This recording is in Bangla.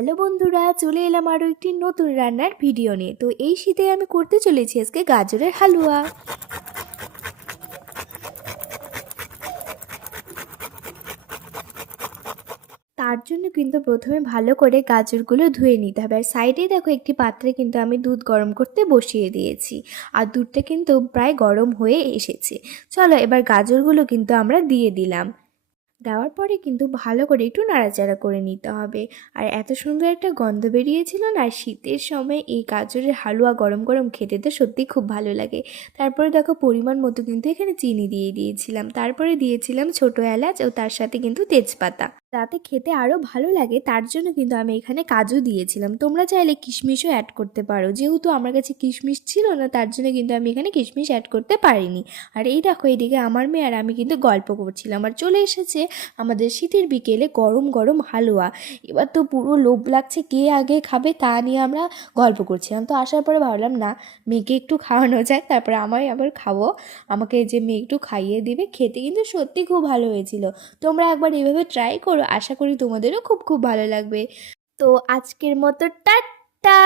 হ্যালো বন্ধুরা, চলে এলাম আরও একটি নতুন রান্নার ভিডিও নিয়ে। তো এই শীতে আমি করতে চলেছি আজকে গাজরের হালুয়া। তার জন্য কিন্তু প্রথমে ভালো করে গাজরগুলো ধুয়ে নিতে হবে। আর সাইডে দেখো একটি পাত্রে কিন্তু আমি দুধ গরম করতে বসিয়ে দিয়েছি, আর দুধটা কিন্তু প্রায় গরম হয়ে এসেছে। চলো এবার গাজরগুলো কিন্তু আমরা দিয়ে দিলাম। দেওয়ার পরে কিন্তু ভালো করে একটু নাড়াচাড়া করে নিতে হবে। আর এত সুন্দর একটা গন্ধ বেরিয়েছিল না, শীতের সময় এই গাজরের হালুয়া গরম গরম খেতে তো সত্যিই খুব ভালো লাগে। তারপরে দেখো পরিমাণ মতো কিন্তু এখানে চিনি দিয়ে দিয়েছিলাম, তারপরে দিয়েছিলাম ছোটো এলাচ ও তার সাথে কিন্তু তেজপাতা, যাতে খেতে আরও ভালো লাগে তার জন্য কিন্তু আমি এখানে কাজু দিয়েছিলাম। তোমরা চাইলে কিশমিশও অ্যাড করতে পারো, যেহেতু আমার কাছে কিশমিশ ছিল না তার জন্য কিন্তু আমি এখানে কিশমিশ অ্যাড করতে পারিনি। আর এই দেখো এইদিকে আমার মেয়ে আর আমি কিন্তু গল্প করছিলাম, আর চলে এসেছে আমাদের শীতের বিকেলে গরম গরম হালুয়া। এবার তো পুরো লোভ লাগছে, কে আগে খাবে তা নিয়ে আমরা গল্প করছিলাম। তো আসার পরে ভাবলাম না, মেয়েকে একটু খাওয়ানো যাক, তারপরে আমি আবার খাবো, আমাকে যে মেয়ে একটু খাইয়ে দিবে। খেতে কিন্তু সত্যি খুব ভালো হয়েছিল। তোমরা একবার এভাবে ট্রাই করো, আশা করি তোমাদেরও খুব খুব ভালো লাগবে। তো আজকের মতো টাটা।